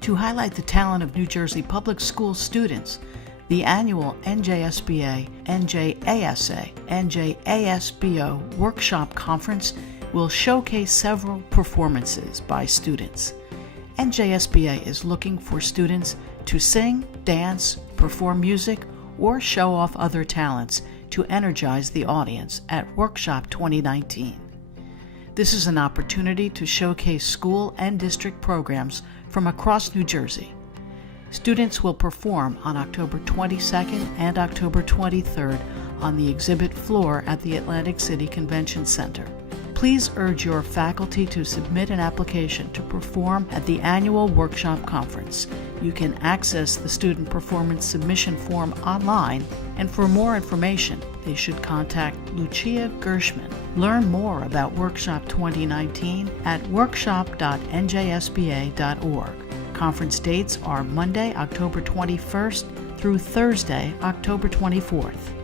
To highlight the talent of New Jersey public school students, the annual NJSBA, NJASA, NJSBA Workshop Conference will showcase several performances by students. NJSBA is looking for students to sing, dance, perform music, or show off other talents to energize the audience at Workshop 2019. This is an opportunity to showcase school and district programs from across New Jersey. Students will perform on October 22nd and October 23rd on the exhibit floor at the Atlantic City Convention Center. Please urge your faculty to submit an application to perform at the annual workshop conference. You can access the student performance submission form online, and for more information, they should contact Lucia Gershman. Learn more about Workshop 2019 at workshop.njsba.org. Conference dates are Monday, October 21st through Thursday, October 24th.